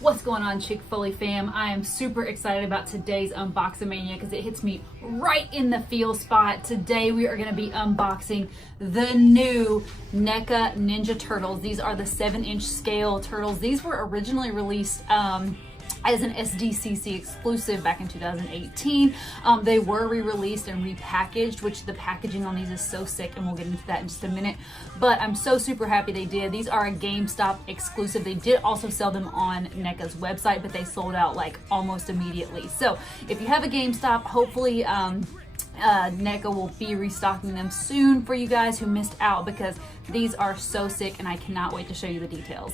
What's going on, Chick-fil-A fam? I am super excited about today's Unboxamania because it hits me right in the feel spot. Today we are going to be unboxing the new NECA Ninja Turtles. These are the 7-inch scale turtles. These were originally released as an SDCC exclusive back in 2018. They were re-released and repackaged, which the packaging on these is so sick, and we'll get into that in just a minute. But I'm so super happy they did. These are a GameStop exclusive. They did also sell them on NECA's website, but they sold out like almost immediately. So if you have a GameStop, hopefully NECA will be restocking them soon for you guys who missed out, because these are so sick and I cannot wait to show you the details.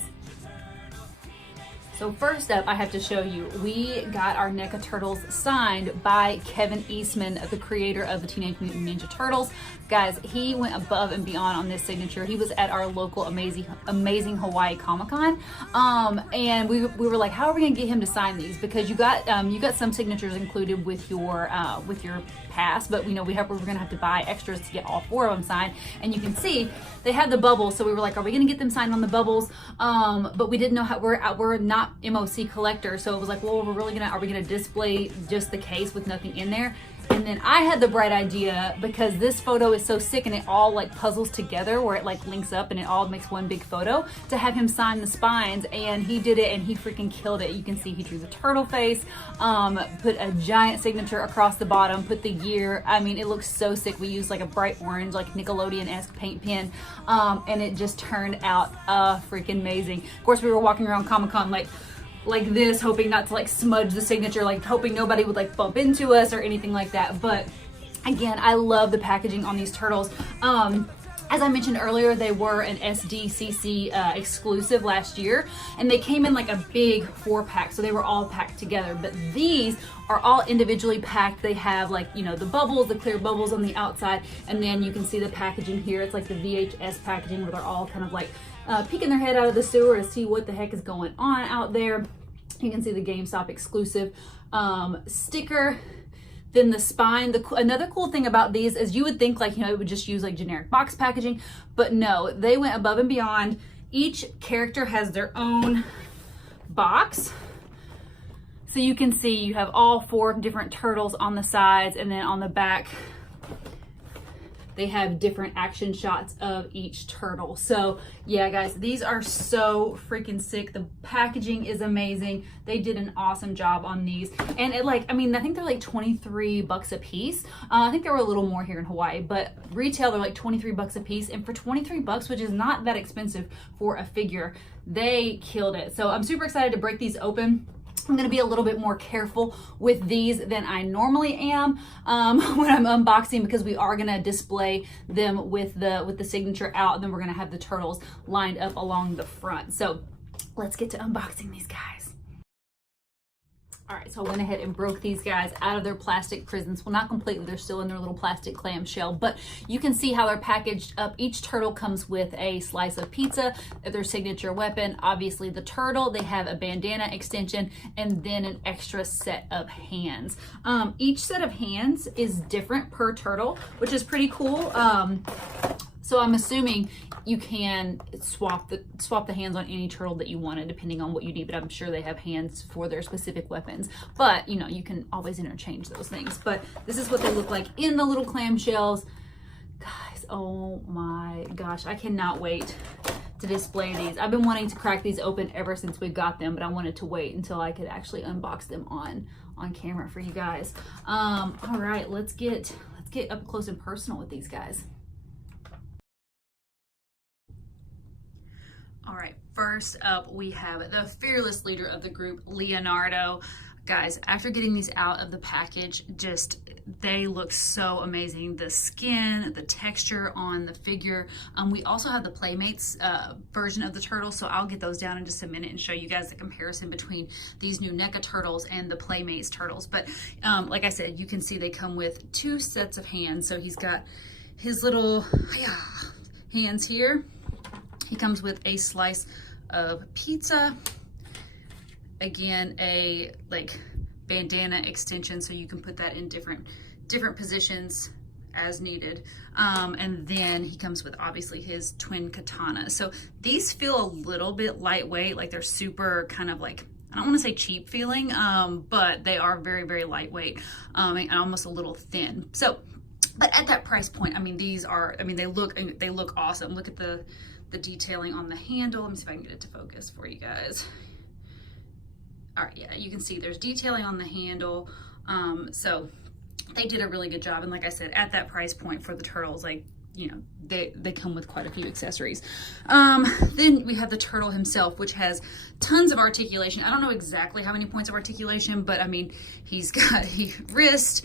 So first up, I have to show you, we got our NECA Turtles signed by Kevin Eastman, the creator of the Teenage Mutant Ninja Turtles. Guys, he went above and beyond on this signature. He was at our local amazing Hawaii Comic-Con, and we were like, how are we gonna get him to sign these? Because you got some signatures included with your pass, but we're gonna have to buy extras to get all 4 of them signed. And you can see they had the bubbles, so we were like, are we gonna get them signed on the bubbles? But we didn't know how. We're not MOC collectors, so it was like, well, are we gonna display just the case with nothing in there? And then I had the bright idea, because this photo is so sick and it all like puzzles together, where it like links up and it all makes one big photo, to have him sign the spines. And he did it and he freaking killed it. You can see he drew the turtle face, put a giant signature across the bottom, put the year. I mean, it looks so sick. We used like a bright orange, like Nickelodeon-esque paint pen, and it just turned out freaking amazing. Of course, we were walking around Comic-Con like this, hoping not to like smudge the signature, like hoping nobody would like bump into us or anything like that. But again, I love the packaging on these turtles. As I mentioned earlier, they were an SDCC exclusive last year, and they came in like a big 4-pack, so they were all packed together. But these are all individually packed. They have like, you know, the bubbles, the clear bubbles on the outside, and then you can see the packaging here. It's like the VHS packaging, where they're all kind of like peeking their head out of the sewer to see what the heck is going on out there. You can see the GameStop exclusive sticker. Then the spine. Another cool thing about these is, you would think like, you know, it would just use like generic box packaging, but no, they went above and beyond. Each character has their own box. So you can see you have all 4 different turtles on the sides, and then on the back they have different action shots of each turtle. So yeah, guys, these are so freaking sick. The packaging is amazing. They did an awesome job on these. And it like, I mean, I think they're like 23 bucks a piece. I think there were a little more here in Hawaii, but retail, they're like 23 bucks a piece. And for 23 bucks, which is not that expensive for a figure, they killed it. So I'm super excited to break these open. I'm going to be a little bit more careful with these than I normally am when I'm unboxing, because we are going to display them with the signature out, and then we're going to have the turtles lined up along the front. So let's get to unboxing these guys. All right, so I went ahead and broke these guys out of their plastic prisons. Well, not completely, they're still in their little plastic clamshell, but you can see how they're packaged up. Each turtle comes with a slice of pizza, their signature weapon, obviously the turtle. They have a bandana extension, and then an extra set of hands. Each set of hands is different per turtle, which is pretty cool. So I'm assuming you can swap the hands on any turtle that you wanted, depending on what you need, but I'm sure they have hands for their specific weapons. But, you know, you can always interchange those things. But this is what they look like in the little clamshells. Guys, oh my gosh, I cannot wait to display these. I've been wanting to crack these open ever since we got them, but I wanted to wait until I could actually unbox them on camera for you guys. All right, let's get up close and personal with these guys. All right, first up, we have the fearless leader of the group, Leonardo. Guys, after getting these out of the package, they look so amazing. The skin, the texture on the figure. We also have the Playmates version of the turtle, so I'll get those down in just a minute and show you guys the comparison between these new NECA turtles and the Playmates turtles. But like I said, you can see they come with 2 sets of hands. So he's got his little hands here. He comes with a slice of pizza. Again, a like bandana extension, so you can put that in different positions as needed. And then he comes with obviously his twin katana. So these feel a little bit lightweight, like they're super kind of like I don't want to say cheap feeling, but they are very, very lightweight, and almost a little thin. So, but at that price point, I mean, these are, I mean, they look awesome. Look at the detailing on the handle. Let me see if I can get it to focus for you guys. All right, yeah, you can see there's detailing on the handle. So they did a really good job. And like I said, at that price point for the turtles, like, you know, they come with quite a few accessories. Then we have the turtle himself, which has tons of articulation. I don't know exactly how many points of articulation, but I mean, he's got wrist,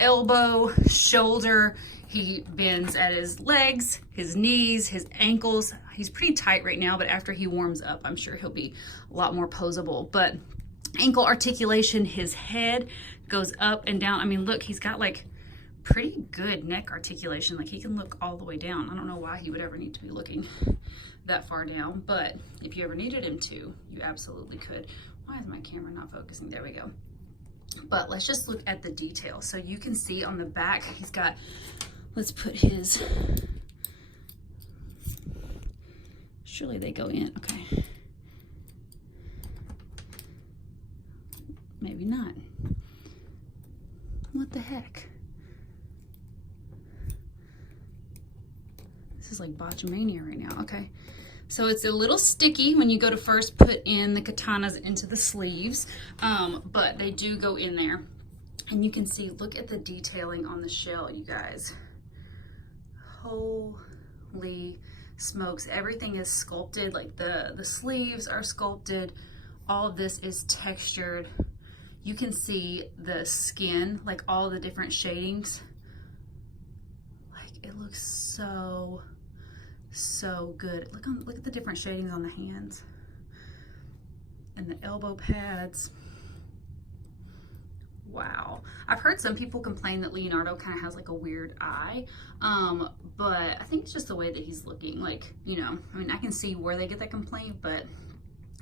elbow, shoulder. He bends at his legs, his knees, his ankles. He's pretty tight right now, but after he warms up, I'm sure he'll be a lot more posable. But ankle articulation, his head goes up and down. I mean, look, he's got like pretty good neck articulation. Like he can look all the way down. I don't know why he would ever need to be looking that far down, but if you ever needed him to, you absolutely could. Why is my camera not focusing? There we go. But let's just look at the detail. So you can see on the back, he's got, let's put his, surely they go in, okay. Maybe not. What the heck? This is like Botchamania right now, okay. So it's a little sticky when you go to first put in the katanas into the sleeves, but they do go in there. And you can see, look at the detailing on the shell, you guys. Holy smokes, everything is sculpted, like the sleeves are sculpted. All of this is textured. You can see the skin, like all the different shadings. Like it looks so good. Look at the different shadings on the hands and the elbow pads. Wow. I've heard some people complain that Leonardo kind of has like a weird eye, but I think it's just the way that he's looking. Like, you know, I mean, I can see where they get that complaint, but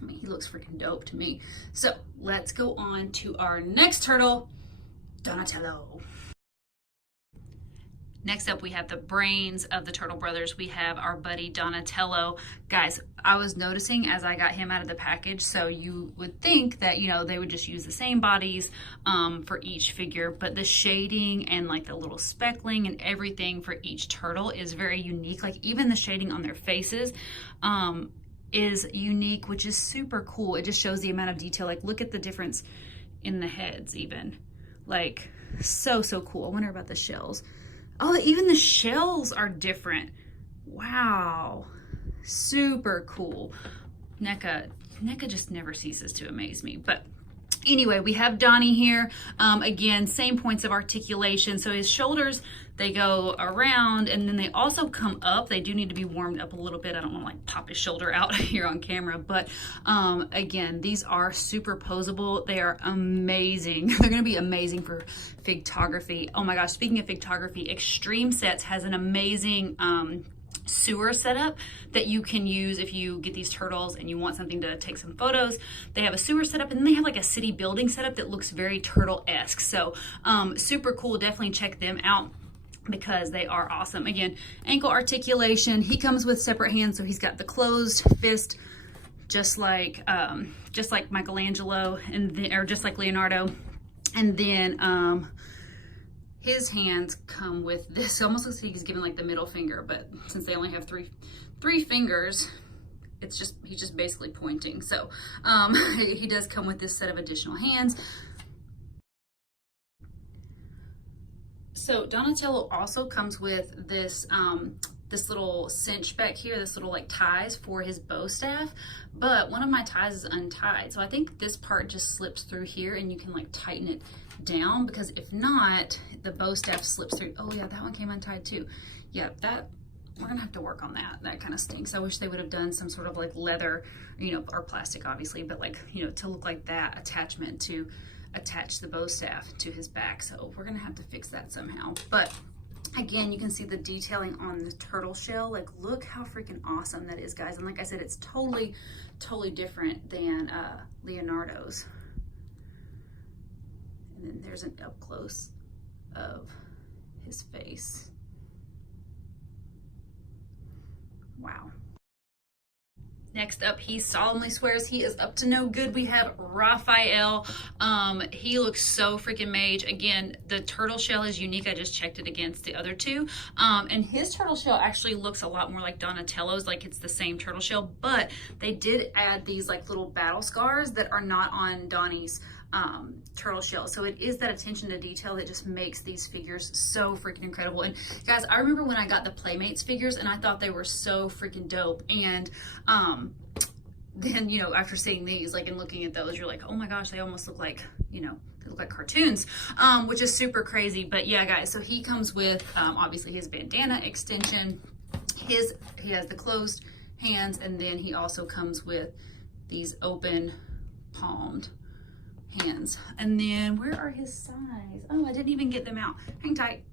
I mean, he looks freaking dope to me. So let's go on to our next turtle, Donatello. Next up, we have the brains of the Turtle Brothers. We have our buddy Donatello. Guys, I was noticing as I got him out of the package, so you would think that, you know, they would just use the same bodies for each figure, but the shading and like the little speckling and everything for each turtle is very unique. Like even the shading on their faces is unique, which is super cool. It just shows the amount of detail. Like look at the difference in the heads even. Like so cool. I wonder about the shells. Oh, even the shells are different. Wow, super cool. NECA just never ceases to amaze me. But anyway, we have Donnie here. Again, same points of articulation. So his shoulders, they go around and then they also come up. They do need to be warmed up a little bit. I don't want to like pop his shoulder out here on camera, but again, these are super posable. They are amazing. They're going to be amazing for Figtography. Oh my gosh, speaking of Figtography, Extreme Sets has an amazing sewer setup that you can use if you get these turtles and you want something to take some photos. They have a sewer setup and then they have like a city building setup that looks very turtle-esque. So super cool. Definitely check them out because they are awesome. Again, ankle articulation. He comes with separate hands, so he's got the closed fist, just like Michelangelo, and then, or just like Leonardo. And then his hands come with this. It almost looks like he's giving like the middle finger, but since they only have three fingers, it's just, he's just basically pointing. So he does come with this set of additional hands. So Donatello also comes with this this little cinch back here, this little like ties for his bow staff, but one of my ties is untied. So I think this part just slips through here and you can like tighten it down, because if not, the bow staff slips through. Oh yeah, that one came untied too. Yeah, that, we're gonna have to work on that. That kind of stinks. I wish they would have done some sort of like leather, you know, or plastic obviously, but like, you know, to look like that attachment to attach the bow staff to his back. So we're gonna have to fix that somehow. But again, you can see the detailing on the turtle shell. Like, look how freaking awesome that is, guys. And like I said, it's totally different than Leonardo's. And then there's an up close of his face. Wow. Next up, he solemnly swears he is up to no good. We have Raphael. He looks so freaking mage. Again, the turtle shell is unique. I just checked it against the other two. And his turtle shell actually looks a lot more like Donatello's, like it's the same turtle shell, but they did add these like little battle scars that are not on Donnie's turtle shell. So it is that attention to detail that just makes these figures so freaking incredible. And guys, I remember when I got the Playmates figures and I thought they were so freaking dope. And then, you know, after seeing these, like, and looking at those, you're like, oh my gosh, they almost look like, you know, they look like cartoons, which is super crazy. But yeah, guys, so he comes with obviously his bandana extension, he has the closed hands, and then he also comes with these open palmed hands. And then where are his size? Oh, I didn't even get them out. Hang tight.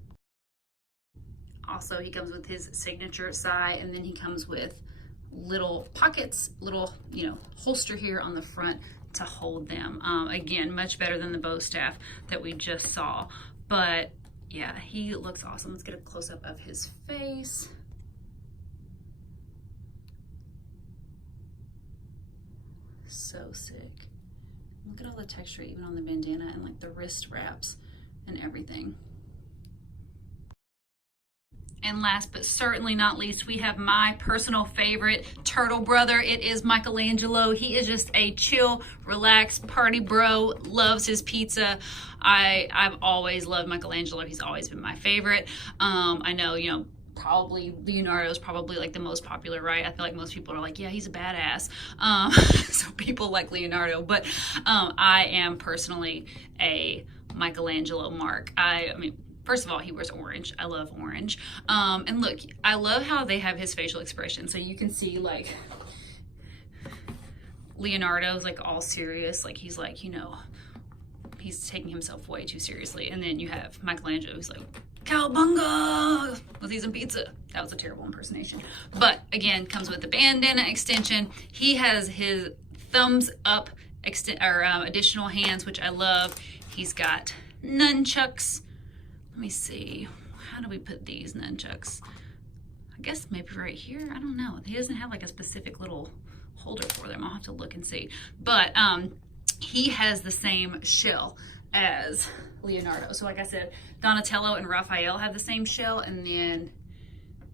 Also, he comes with his signature sai, and then he comes with little pockets, little, you know, holster here on the front to hold them. Again, much better than the bow staff that we just saw. But yeah, he looks awesome. Let's get a close-up of his face. So sick. Look at all the texture even on the bandana and like the wrist wraps and everything. And last but certainly not least, we have my personal favorite turtle brother. It is Michelangelo. He is just a chill, relaxed party bro, loves his pizza. I've always loved Michelangelo. He's always been my favorite. I know, you know, probably Leonardo is probably like the most popular, right? I feel like most people are like, yeah, he's a badass. So people like Leonardo, but I am personally a Michelangelo mark. I mean, first of all, he wears orange. I love orange. And look, I love how they have his facial expression. So you can see like Leonardo's like all serious. Like he's like, you know, he's taking himself way too seriously. And then you have Michelangelo who's like, cowabunga, let's eat some pizza. That was a terrible impersonation. But again, comes with the bandana extension. He has his thumbs up additional hands, which I love. He's got nunchucks. Let me see, how do we put these nunchucks? I guess maybe right here, I don't know. He doesn't have like a specific little holder for them. I'll have to look and see. But he has the same shell as Leonardo. So like I said, Donatello and Raphael have the same shell, and then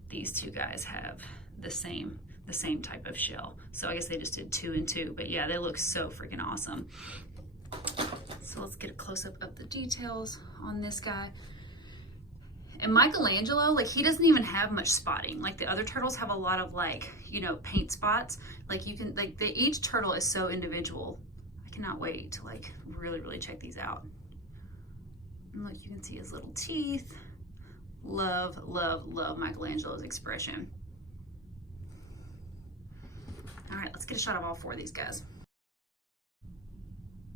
these two guys have the same type of shell. So I guess they just did 2 and 2, but yeah, they look so freaking awesome. So let's get a close-up of the details on this guy. And Michelangelo, like, he doesn't even have much spotting. Like the other turtles have a lot of like, you know, paint spots. Like you can, like each turtle is so individual. I cannot wait to like really check these out. And look, you can see his little teeth. Love Michelangelo's expression. All right, let's get a shot of all 4 of these guys.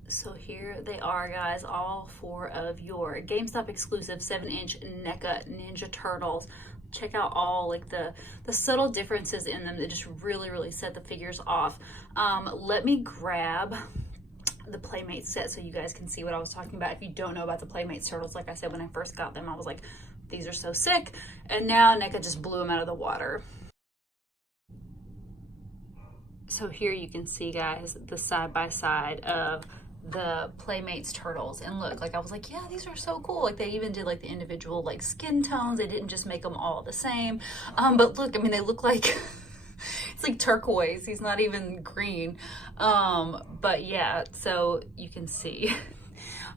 So here they are, guys, all 4 of your GameStop exclusive 7-inch NECA Ninja Turtles. Check out all like the subtle differences in them that just really set the figures off. Let me grab the Playmates set so you guys can see what I was talking about. If you don't know about the Playmates turtles, like I said, when I first got them, I was like, these are so sick. And now NECA just blew them out of the water. So here you can see, guys, the side-by-side of the Playmates turtles. And look, like I was like, yeah, these are so cool. Like they even did like the individual like skin tones. They didn't just make them all the same. But look, I mean, they look like it's like turquoise. He's not even green. But yeah, so you can see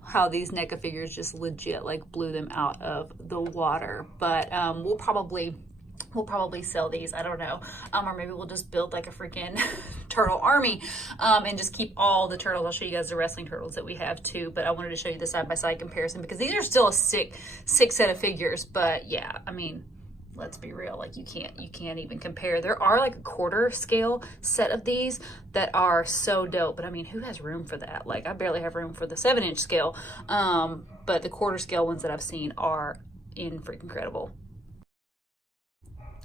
how these NECA figures just legit like blew them out of the water. But we'll probably sell these, I don't know, or maybe we'll just build like a freaking turtle army and just keep all the turtles. I'll show you guys the wrestling turtles that we have too, but I wanted to show you the side-by-side comparison because these are still a sick set of figures. But yeah, I mean, let's be real, like you can't even compare. There are like a quarter scale set of these that are so dope, but I mean, who has room for that? Like I barely have room for the 7-inch scale, but the quarter scale ones that I've seen are freaking incredible.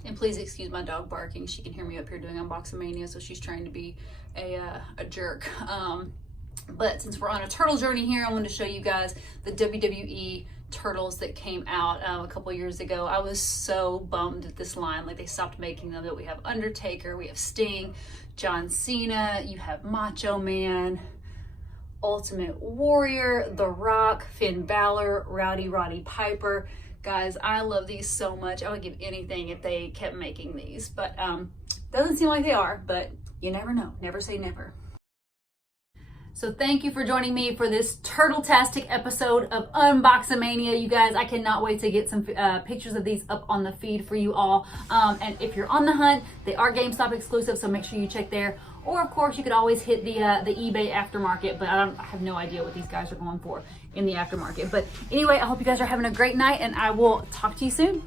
And please excuse my dog barking. She can hear me up here doing Unboxamania, so she's trying to be a jerk. But since we're on a turtle journey here, I wanted to show you guys the WWE turtles that came out a couple years ago. I was so bummed at this line, like they stopped making them. That we have Undertaker, we have Sting, John Cena, you have Macho Man, Ultimate Warrior, The Rock, Finn Balor, Rowdy Roddy Piper. Guys, I love these so much. I would give anything if they kept making these, but doesn't seem like they are, but you never know. Never say never. So thank you for joining me for this turtle-tastic episode of Unboxamania. You guys, I cannot wait to get some pictures of these up on the feed for you all. And if you're on the hunt, they are GameStop exclusive, so make sure you check there. Or of course, you could always hit the eBay aftermarket, but I have no idea what these guys are going for in the aftermarket. But anyway, I hope you guys are having a great night, and I will talk to you soon.